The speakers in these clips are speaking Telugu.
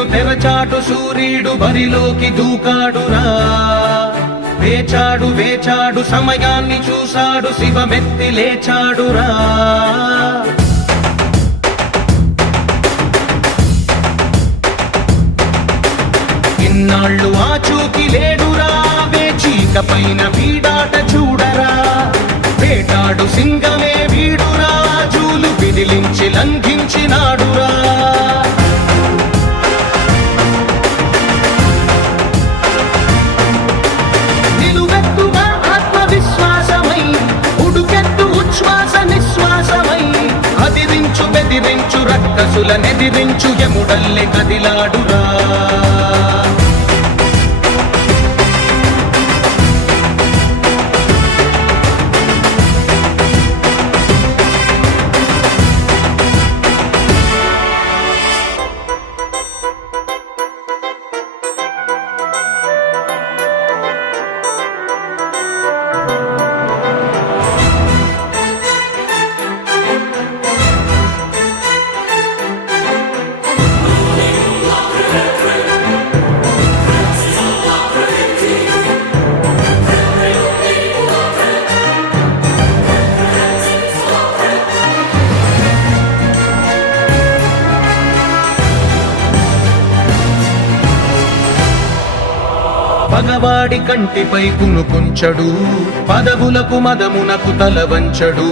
సూరీడు తెరచాటు సూరీడు బరిలోకి దూకాడురా. వేచాడు వేచాడు సమయాన్ని చూశాడు శివమెత్తి లేచాడురా. ఇన్నాళ్ళు ఆచూకి లేడురా, వేచీక పైన వీడాట చూడరా. వేటాడు సింగమే వీడురా, జూలు విదిలించి లంఘించినాడురా. నిలువెత్తుగా ఆత్మవిశ్వాసమై ఉడుకెత్తు ఉచ్ఛ్వాస నిశ్వాసమై అదిరించు బెదిరించు రక్కసుల నెదిరించు యముడల్లె కదిలాడురా. పగవాడి కంటిపై కునుకుంచడు, పదవులకు మదమునకు తల వంచడు.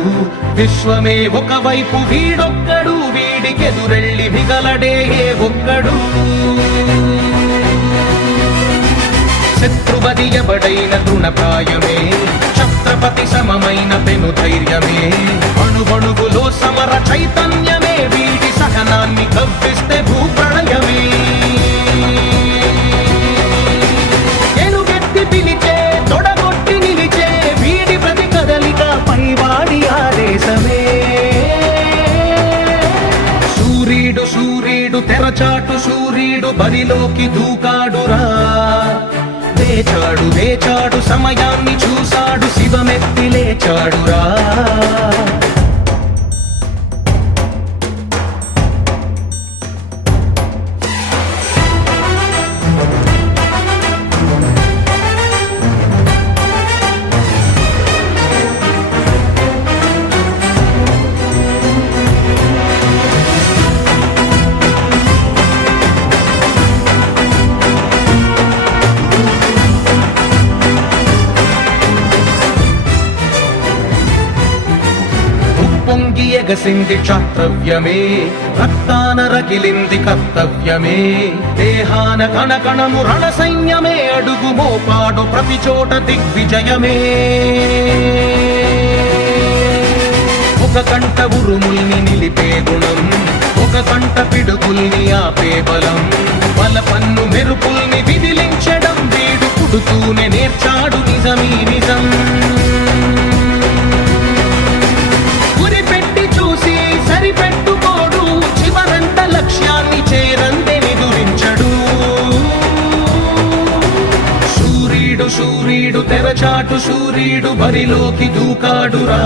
విశ్వమే ఒకవైపు వీడొక్కడు, వీడికెదురెళ్ళి మిగలడే ఏ ఒక్కడు. శత్రువదియబడైన తృణప్రాయమే, ఛత్రపతి సమమైన పెను ధైర్యమే. అణువణువులో సమర చైతన్యమే, వీడి సహనాన్ని కవ్విస్తే భూప్రళయమే. పిలిచే తొడగొట్టి నిలిచే వీడి ప్రతి కదలిక పైవాడి ఆదేశమే. సూరీడు సూరీడు తెరచాటు సూరీడు బరిలోకి దూకాడురా. వేచాడు వేచాడు సమయాన్ని చూశాడు శివమెత్తి లేచాడురా. పొంగి ఎగసింది క్షాత్రవ్యమే, రక్తాన రగిలింది కర్తవ్యమే. దేహాన కణకణము రణ సైన్యమే, అడుగు మోపాడు ప్రతి చోట దిగ్విజయమే. ఒక కంట ఉరుముల్ని నిలిపే గుణం, ఒక కంట పిడుగుల్ని ఆపే బలం. బలపన్ను మెరుపుల్ని విదిలించడం వీడు పుడుతూనే నేర్చాడు నిజమీ నిజం. సరిపెట్టుకోడు చివరంత లక్ష్యాన్ని చేరందే నిదురించడు. సూరీడు సూరీడు తెరచాటు సూరీడు బరిలోకి దూకాడురా.